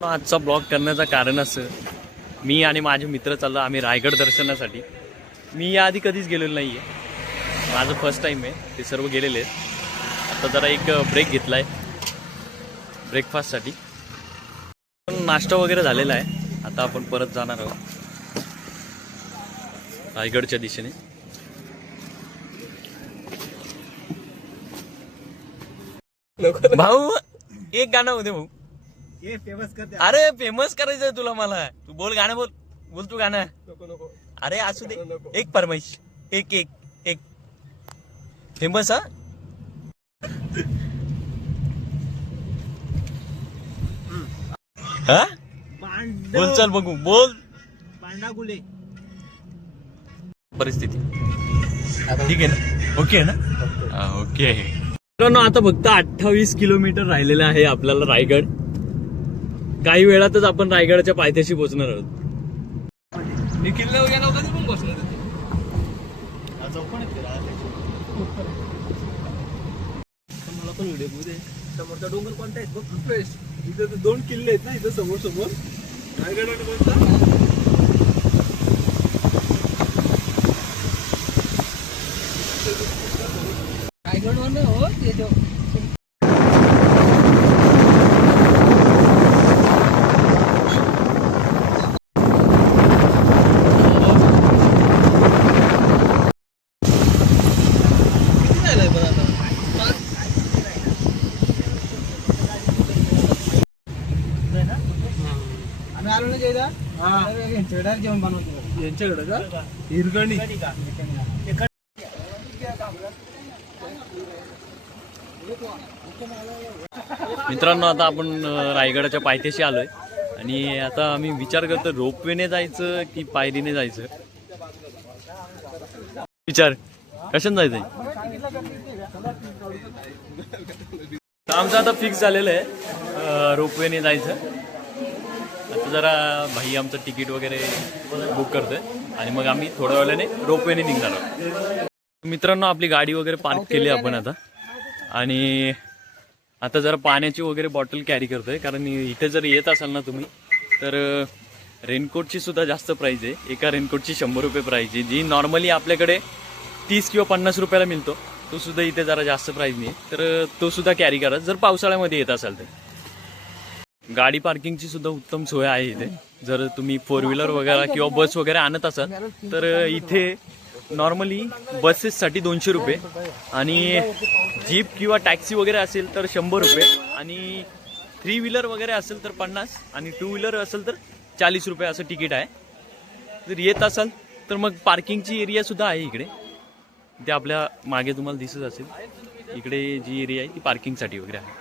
आजचा ब्लॉग करण्याचं कारण असं मी आणि माझे मित्र चाललो आम्ही रायगड दर्शनासाठी. मी याआधी कधीच गेलेलो नाही आहे माझं फर्स्ट टाईम आहे ते सर्व गेलेले आहेत. आता जरा एक ब्रेक घेतला आहे ब्रेकफास्टसाठी नाश्ता वगैरे झालेला आहे. आता आपण परत जाणार आहोत. रायगडच्या दिशेने. भाऊ एक गाणं होते भाऊ. ये फेमस करते अरे फेमस करायचंय तुला मला. तू बोल गाणं बोल. बोल तू गाणं. नको नको. अरे असू दे. एक फरमाईश एक एक एक. फेमस हा? हा? बोल चल बघू. बोल. पांडा गुले परिस्थिती. ठीक आहे ना? ओके आहे ना? हा, ओके मित्रांनो आता फक्त अठ्ठावीस किलोमीटर राहिलेलं आहे आपल्याला रायगड. काही वेळातच आपण रायगडच्या पायथ्याशी पोहोचणार आहोत. निखिल गेला कधी पण बसणार मला पण व्हिडिओमध्ये समोरचा डोंगर कोणता आहे? बघ फ्रेश इथं दोन किल्ले आहेत ना इथं समोर समोर. रायगड कोणता रायगड हो ते जो किती राहिलंय बरं आता आम्ही आलो ना जयदा यांच्याकडे जेवण बनवतो. यांच्याकडे का? हिरगणी. मित्रांनो आता आपण रायगडाच्या पायथ्याशी आलोय. आणि आता आम्ही विचार करतो रोपवेने जायचं की पायरीने जायचं? विचार. कशाने जायचंय? आमचं आता फिक्स झालेलं आहे रोपवेने जायचं. आता जरा भाई आमचं तिकीट वगैरे बुक करतोय. आणि मग आम्ही थोड्या वेळाने रोपवेने निघणार आहोत. मित्रांनो आपली गाडी वगैरे पार्क केली आपण आता. आणि आता जरा पाण्याची वगैरे बॉटल कॅरी करतोय कारण इथे जर येत असाल ना तुम्ही तर रेनकोटची सुद्धा जास्त प्राईज आहे. एका रेनकोटची शंभर रुपये प्राईज आहे. जी नॉर्मली आपल्याकडे तीस किंवा पन्नास रुपयाला मिळतो तो सुद्धा इथे जरा जास्त प्राईज नाही तर तो सुद्धा कॅरी करा. जर पावसाळ्यामध्ये येत असाल तर. गाडी पार्किंगची सुद्धा उत्तम सोय आहे इथे. जर तुम्ही फोर व्हीलर वगैरे किंवा बस वगैरे आणत असाल तर इथे नॉर्मली बसेससाठी दोनशे रुपये आणि जीप किंवा टॅक्सी वगैरे असेल तर शंभर रुपये आणि थ्री व्हीलर वगैरे असेल तर पन्नास आणि टू व्हीलर असेल तर चाळीस रुपये असं तिकीट आहे. जर येत असाल तर मग पार्किंगची एरिया सुद्धा आहे इकडे. ते आपल्या मागे तुम्हाला दिसत असेल. इकडे जी एरिया आहे ती पार्किंगसाठी वगैरे आहे.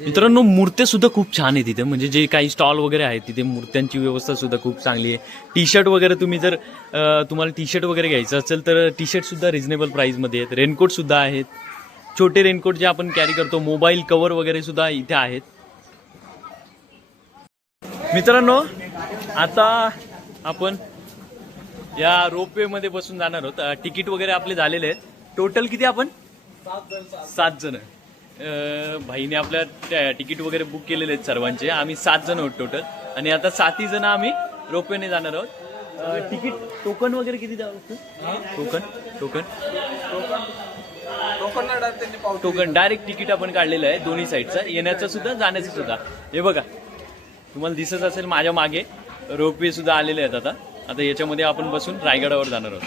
मित्रांनो मूर्त्या सुद्धा खूप छान आहे तिथे म्हणजे जे काही स्टॉल वगैरे आहेत तिथे मूर्त्यांची व्यवस्था सुद्धा खूप चांगली आहे. टी शर्ट वगैरे तुम्ही जर तुम्हाला टी शर्ट वगैरे घ्यायचं असेल तर टी शर्ट सुद्धा रिझनेबल प्राईसमध्ये आहेत. रेनकोट सुद्धा आहेत. छोटे रेनकोट जे आपण कॅरी करतो मोबाईल कव्हर वगैरे सुद्धा इथे आहेत. मित्रांनो आता आपण या रोपवे मध्ये बसून जाणार आहोत. तिकीट वगैरे आपले झालेले आहेत. टोटल किती आपण? सात जण. भाईने आपल्या तिकीट वगैरे बुक केलेले आहेत सर्वांचे. आम्ही सात जण आहोत टोटल आणि आता सातही जण आम्ही रोपवेने जाणार आहोत. तिकीट टोकन वगैरे किती द्यावं लागतं? Token token token direct ticket आपण काढलेलं आहे दोन्ही साईडचं येण्याचं सुद्धा जाण्याचं सुद्धा. हे बघा तुम्हाला दिसत असेल माझ्या मागे रोपवे सुद्धा आलेले आहेत आता. आता याच्यामध्ये आपण बसून रायगडावर जाणार आहोत.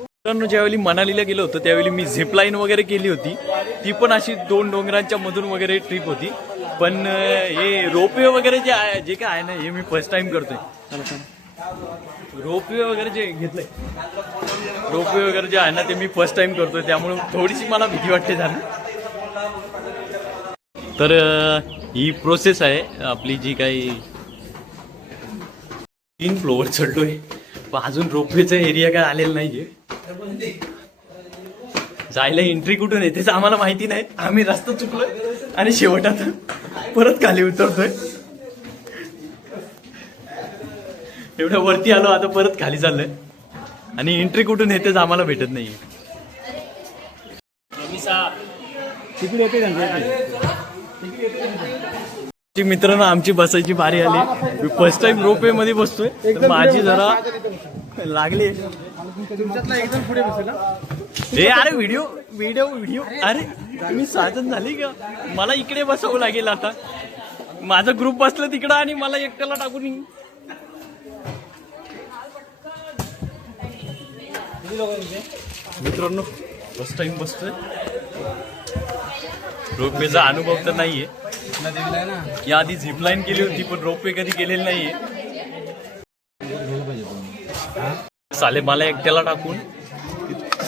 मित्रांनो ज्यावेळी मनालीला गेलो होतो त्यावेळी मी झिप लाईन वगैरे केली होती. ती पण अशी दोन डोंगरांच्या मधून वगैरे ट्रिप होती. पण हे रोपवे वगैरे जे आहे जे काय आहे ना हे मी फर्स्ट टाइम करतोय. रोपवे वगैरे जे घेतलंय. रोपवे वगैरे जे आहे ना ते मी फर्स्ट टाइम करतोय. त्यामुळे थोडीशी मला भीती वाटते झाली तर ही प्रोसेस आहे. आपली जी काही तीन फ्लोअर चढलोय. अजून रोपवेचा एरिया काय आलेला नाहीये. जायला एंट्री कुठून आहे तेच आम्हाला माहिती नाही. आम्ही रस्ता चुकलोय आणि शेवटात परत खाली उतरतोय. एवढ्या वरती आलो आता परत खाली चाललोय. आणि एंट्री कुठून येतेच आम्हाला भेटत नाहीये. तिकडे येते मित्रांनो आमची बसायची बारी आली. मी फर्स्ट टाइम रोपवे मध्ये बसतोय. माझी जरा लागली. हे अरे व्हिडिओ व्हिडिओ व्हिडिओ अरे तुम्ही साधन झाली का? मला इकडे बसावं लागेल आता. माझा ग्रुप बसला तिकडं आणि मला एकट्याला टाकून. मित्रांनो फर्स्ट टाइम बसतोय. रोपवेचा अनुभव तर नाहीये. या आधी झिपलाईन केली होती पण रोपवे कधी केलेली नाहीये. साले मला एकट्याला टाकून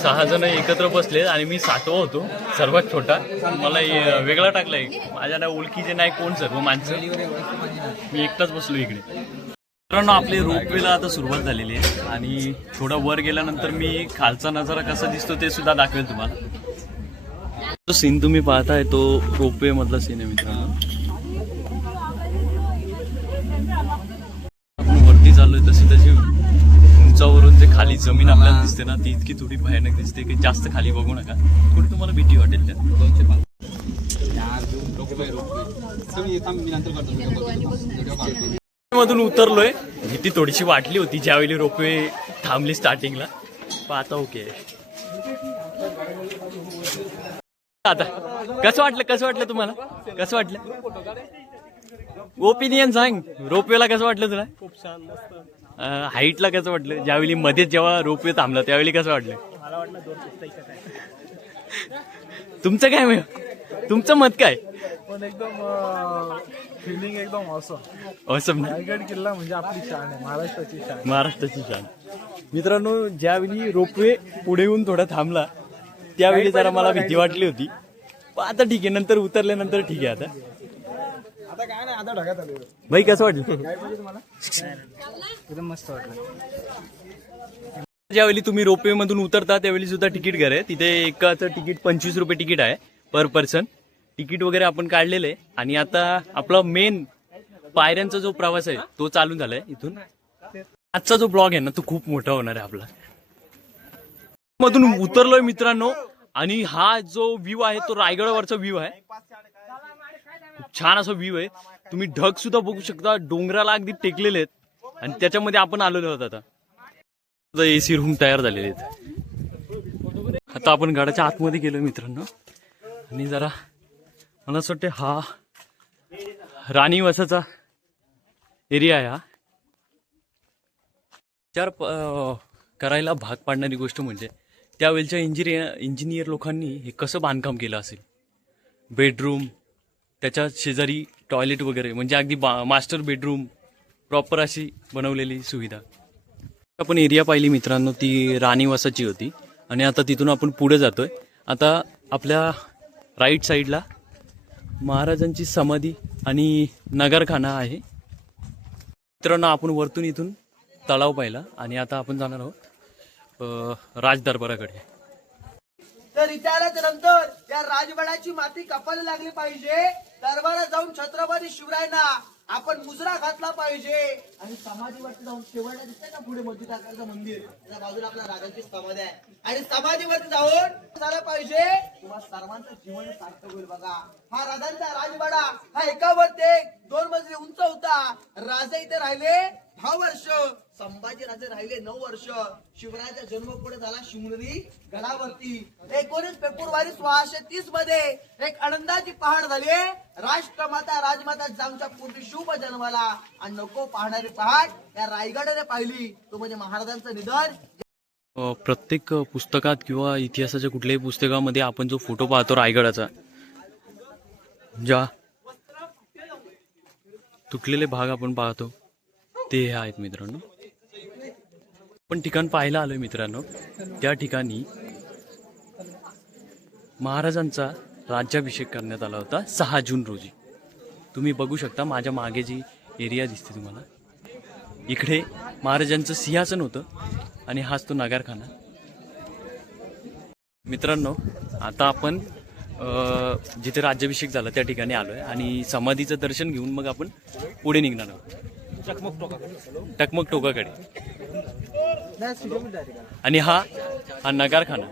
सहा जण एकत्र बसले आणि मी सातवा होतो सर्वात छोटा. मला वेगळा टाकलाय माझ्या ना ओळखीचे नाही कोण सर्व माणसं. मी एकटाच बसलो इकडे. मित्रांनो आपली रोपवेला आता सुरुवात झालेली आहे. आणि थोडं वर गेल्यानंतर मी खालचा नजारा कसा दिसतो ते सुद्धा दाखवेल तुम्हाला. तो सीन तुम्ही पाहताय तो रोपवे मधला सीन आहे मित्रांनो. आपण वरती चाललोय तशी तशी उंचावरून जे खाली जमीन आपल्याला दिसते ना ती इतकी थोडी भयानक दिसते की जास्त खाली बघू नका. थोडी तुम्हाला भीती वाटेल त्यात? मधून उतरलोय भीती थोडीशी वाटली होती ज्यावेळी रोपवे थांबली स्टार्टिंगला पण आता ओके आता कसं वाटलं कसं वाटलं तुम्हाला? कसं वाटलं? ओपिनियन सांग. रोपवेला कसं वाटलं तुला? खूप छान हाईटला कसं वाटलं? ज्यावेळी मध्ये जेव्हा रोपवे थांबला त्यावेळी कसं वाटलं? तुमचं काय मग? तुमचं मत काय? पण एकदम फिलिंग एकदम असं रायगड किल्ला म्हणजे आपली शान आहे महाराष्ट्राची शान. महाराष्ट्राची शान. मित्रांनो ज्यावेळी रोपवे पुढे येऊन थोडा थांबला त्यावेळी जरा मला भीती वाटली होती. पण आता ठीक आहे नंतर उतरल्यानंतर ठीक आहे आता. आता काय नाही आता ढगात आले भाई कसं वाटलं? काय पाहिजे तुम्हाला? एकदम मस्त वाटलं. ज्यावेळी तुम्ही रोपवे मधून उतरता त्यावेळी सुद्धा तिकीट घर आहे. तिथे एकाचं तिकीट पंचवीस रुपये तिकीट आहे पर पर्सन तिकीट वगैरे आपण काढलेलं आहे. आणि आता आपला मेन पायऱ्यांचा जो प्रवास आहे तो चालू झालाय इथून. आजचा जो ब्लॉग आहे ना तो खूप मोठा होणार आहे आपला. मधून उतरलोय मित्रांनो. आणि हा जो व्ह्यू आहे तो रायगडावरचा व्ह्यू आहे. खूप छान असा व्ह्यू आहे. तुम्ही ढग सुद्धा बघू शकता. डोंगराला अगदी टेकलेले आहेत. आणि त्याच्यामध्ये आपण आलेलो आहोत आता. एसी रूम तयार झालेले आहेत. आता आपण गाड्याच्या आतमध्ये गेलो मित्रांनो. आणि जरा मला असं वाटते हा राणी वसाचा एरिया आहे हा. विचार करायला भाग पाडणारी गोष्ट म्हणजे त्यावेळच्या इंजिनियर इंजिनियर लोकांनी हे कसं बांधकाम केलं असेल? बेडरूम त्याच्या शेजारी टॉयलेट वगैरे म्हणजे अगदी बा मास्टर बेडरूम प्रॉपर अशी बनवलेली सुविधा. आपण एरिया पाहिली मित्रांनो ती राणीवासाची होती. आणि आता तिथून आपण पुढे जातोय. आता आपल्या राईट साईडला महाराजांची समाधी आणि नगरखाना आहे. मित्रांनो आपण वरतून इथून तलाव पाहिला आणि आता आपण जाणार आहोत अं, राजदरबाराकडे. तर इतिहासाच्या नंतर या राजवाड्याची माती कापायला लागली पाहिजे. दरबारात जाऊन छत्रपती शिवरायांना आपण मुजरा घातला पाहिजे. आणि समाधीवरती जाऊन शेवटला दिसतंय ना पुढे मध्य आकाराचं मंदिर? त्या बाजूला आपल्या राजाची समाधी आहे. आणि समाधीवरती जाऊन झालं पाहिजे. तुम्हा सर्वांचं जीवन सार्थक होईल बघा. हा राजांचा राजवाडा हा एकावरती एक दोन मजली उंच होता. राजा इथे राहिले दहा वर्ष. संभाजीराजे राहिले नऊ वर्ष. शिवरायाचा जन्म पुढे झाला शिवनेरी गडावरती. एकोणीस फेब्रुवारी सोळाशे तीसमध्ये एक आनंदाची पहाड झाली. राष्ट्रमाता राजमाता जामच्या पूर्वी शुभ जन्माला. आणि नको पाहणारी पहाड या रायगडाने पाहिली. तो म्हणजे महाराजांचं निधन. प्रत्येक पुस्तकात किंवा इतिहासाच्या कुठल्याही पुस्तकामध्ये आपण जो फोटो पाहतो रायगडाचा ज्या तुटलेले भाग आपण पाहतो ते हे आहेत मित्रांनो. पण ठिकाण पाहायला आलोय मित्रांनो. त्या ठिकाणी महाराजांचा राज्याभिषेक करण्यात आला होता सहा जून रोजी. तुम्ही बघू शकता माझ्या मागे जी एरिया दिसते तुम्हाला इकडे महाराजांचं सिंहासन होतं आणि हाच तो नगारखाना. मित्रांनो आता आपण जिथे राज्याभिषेक झाला त्या ठिकाणी आलोय आणि समाधीचं दर्शन घेऊन मग आपण पुढे निघणार आहोत. टकमक टोकाकडे. आणि हा हा नगारखाना.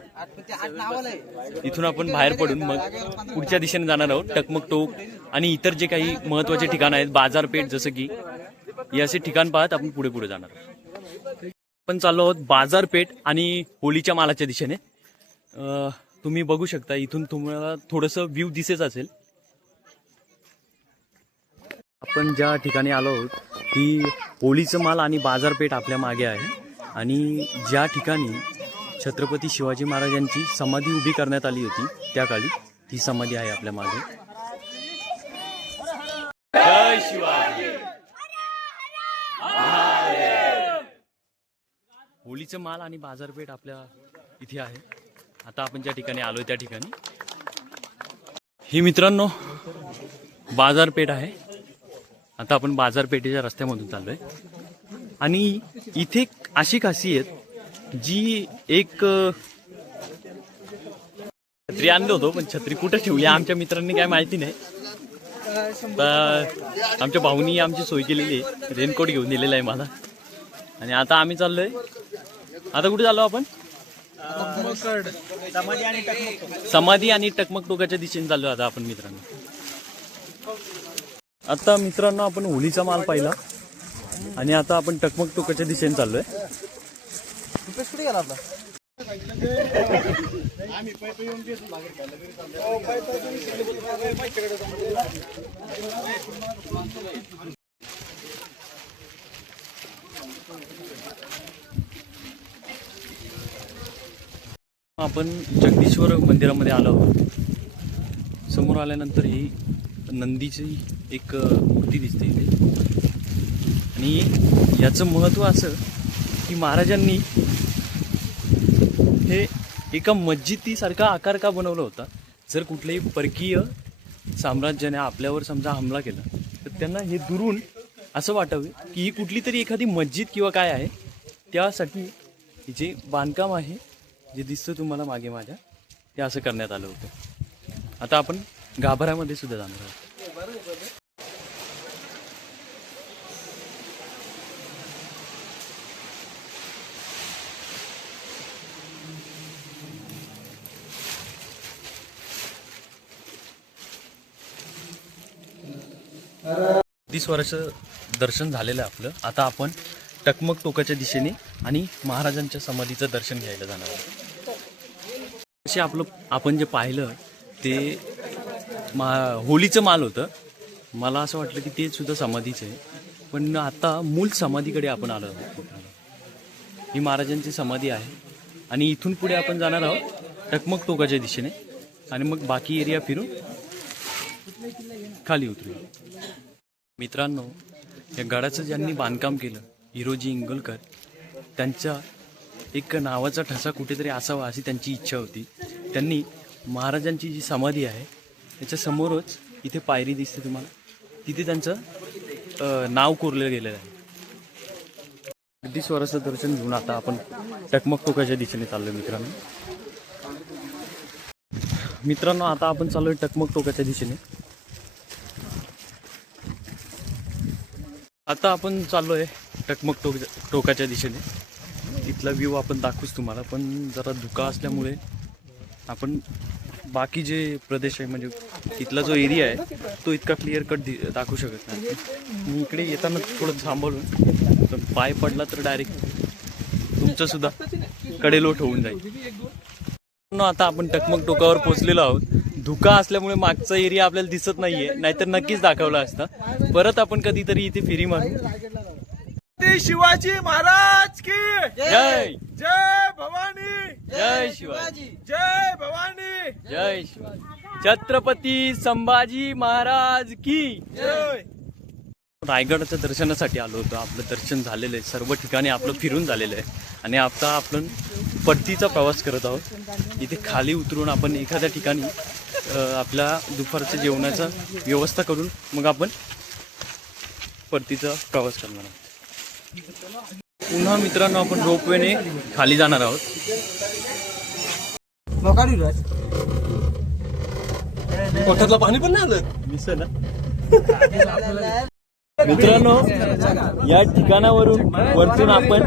इथून आपण बाहेर पडून मग पुढच्या दिशेने जाणार आहोत टकमक टोक आणि इतर जे काही महत्त्वाचे ठिकाण आहेत बाजारपेठ जसं की हे असे ठिकाण पाहत आपण पुढे पुढे जाणार आहोत. आपण चाललो आहोत बाजारपेठ आणि होळीच्या मालाच्या दिशेने. अं, तुम्ही बघू शकता इथून तुम्हाला थोडंसं व्ह्यू दिसेच असेल. आपण ज्या ठिकाणी आलो आहोत ती होळीचं माल आणि बाजारपेठ आपल्या मागे आहे. आणि ज्या ठिकाणी छत्रपती शिवाजी महाराजांची समाधी उभी करण्यात आली होती त्या काळी ती समाधी आहे आपल्या मागे. जय शिवाजी. होळीचं माल आणि बाजारपेठ आपल्या इथे आहे. आता आपण ज्या ठिकाणी आलोय त्या ठिकाणी. ही मित्रांनो बाजारपेठ आहे. आता आपण बाजारपेठेच्या रस्त्यामधून चाललोय. आणि इथे अशी खासियत जी एक छत्री आणलं होतो पण छत्री कुठं ठेवली आमच्या मित्रांनी काय माहिती नाही. तर आमच्या भाऊनी आमची सोय केलेली आहे. रेनकोट घेऊन दिलेला आहे मला. आणि आता आम्ही चाललोय. आता कुठे चाललो आपण? समाधी आणि टकमक टोकाच्या दिशेने चाललो आता आपण मित्रांनो. आता मित्रांनो आपण होळीचा माल पाहिला. आणि आता आपण टकमक टोकाच्या दिशेने चाललोय. कुठे गेला आपला? आपण जगदीश्वर मंदिरामध्ये आलो आहोत. समोर आल्यानंतर ही नंदीची एक मूर्ती दिसते. आणि याचं महत्त्व असं की महाराजांनी हे एका मस्जिदीसारखा आकार का बनवला होता? जर कुठल्याही परकीय साम्राज्याने आपल्यावर समजा हमला केला तर त्यांना हे दुरून असं वाटावे की ही कुठली तरी एखादी मस्जिद किंवा काय आहे? त्यासाठी जे बांधकाम आहे जे दिसतं तुम्हाला मागे माझ्या ते असं करण्यात आलं होतं. आता आपण गाभाऱ्यामध्ये सुद्धा जाणार आहोत. स्वराचं दर्शन झालेलं आहे आपलं. आता आपण टकमक टोकाच्या दिशेने आणि महाराजांच्या समाधीचं दर्शन घ्यायला जाणार आहोत. असे आपलं आपण जे पाहिलं ते मा होळीचं माल होतं. मला असं वाटलं की ते सुद्धा समाधीचं आहे. पण आता मूल समाधीकडे आपण आलो आहोत ही महाराजांची समाधी आहे. आणि इथून पुढे आपण जाणार आहोत टकमक टोकाच्या दिशेने. आणि मग बाकी एरिया फिरून खाली उतरू मित्रांनो या गडाचं ज्यांनी बांधकाम केलं हिरोजी इंगोलकर त्यांच्या एक नावाचा ठसा कुठेतरी असावा अशी त्यांची इच्छा होती. त्यांनी महाराजांची जी समाधी आहे त्याच्या समोरच इथे पायरी दिसते तुम्हाला. तिथे त्यांचं नाव कोरलं गेलेलं आहे. अगदी स्वराचं दर्शन घेऊन आता आपण टकमक टोकाच्या दिशेने चाललोय मित्रांनो. मित्रांनो आता आपण चाललोय टकमक टोकाच्या दिशेने. आता आपण चाललोय टकमक टोक टोकाच्या दिशेने. तिथला व्ह्यू आपण दाखवूच तुम्हाला पण जरा धुका असल्यामुळे आपण बाकी जे प्रदेश आहे म्हणजे तिथला जो एरिया आहे तो इतका क्लिअर कट दाखवू शकत नाही. मी इकडे येताना थोडं थांबवलं पण पाय पडला तर डायरेक्ट तुमचंसुद्धा कडेलोट होऊन जाईल. आता आपण टकमक टोकावर पोहोचलेलो आहोत. धुका असल्यामुळे मागचा एरिया आपल्याला दिसत नाहीये नाहीतर नक्कीच दाखवला असता. परत आपण कधीतरी इथे फेरी मारू. शिवाजी महाराज की. जय. जय भवानी. जय शिवाजी. जय भवानी. जय शिवाजी. छत्रपती संभाजी महाराज की. जय. रायगडाच्या दर्शनासाठी आलो होतो. आपलं दर्शन झालेलं आहे. सर्व ठिकाणी आपलं फिरून झालेलं आहे. आणि आता आपण परतीचा प्रवास करत आहोत. इथे खाली उतरून आपण एखाद्या ठिकाणी आपल्या दुपारच्या जेवणाचा व्यवस्था करून मग आपण परतीचा प्रवास करणार आहोत. पुन्हा मित्रांनो आपण रोपवेने खाली जाणार आहोत. पोटातलं पाणी पण नाही आलं? दिसलं ना? मित्रांनो या ठिकाणावरून वरतून आपण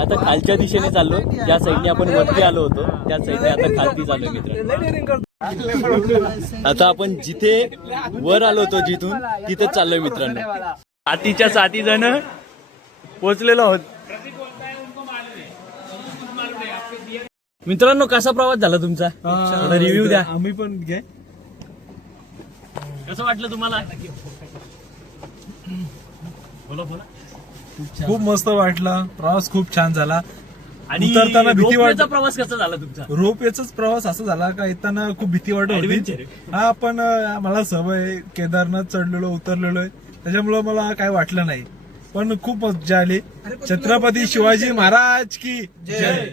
आता खालच्या दिशेने चाललो. ज्या साईडने आपण वरती आलो होतो. त्या साईडने आता खालती चाललोय मित्रांनो. आता आपण जिथे वर आलो होतो जिथून तिथेच चाललोय मित्रांनो. सातीच्या साती जण पोचलेलो आहोत मित्रांनो कसा प्रवास झाला तुमचा? रिव्ह्यू द्या. आम्ही पण घे. कसं वाटलं तुम्हाला? बोला बोला. खूप मस्त वाटला. प्रवास खूप छान झाला. आणि उतरताना भीती वाट- रोपवेचा प्रवास कसा झाला तुमचा? रोपवेचाच प्रवास असा झाला का येताना खूप भीती वाटत होती. हा पण मला सवय आहे. केदारनाथ चढलेलो उतरलेलो आहे. त्याच्यामुळं मला काय वाटलं नाही. पण खूप मजा आली. छत्रपती शिवाजी महाराज की जय.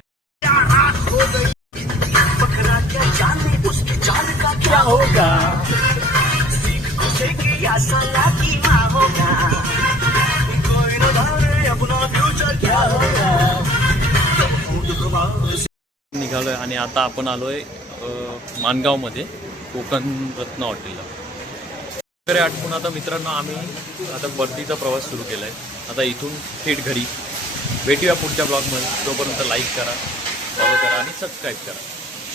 निघालोय आणि आता आपण आलोय मानगावमध्ये कोकण रत्न हॉटेलला. वगैरे आठवून आता मित्रांनो आम्ही आता परतीचा प्रवास सुरू केला आहे आता इथून थेट घरी. भेटूया पुढच्या ब्लॉगमध्ये. तोपर्यंत लाईक करा फॉलो करा आणि सबस्क्राईब करा.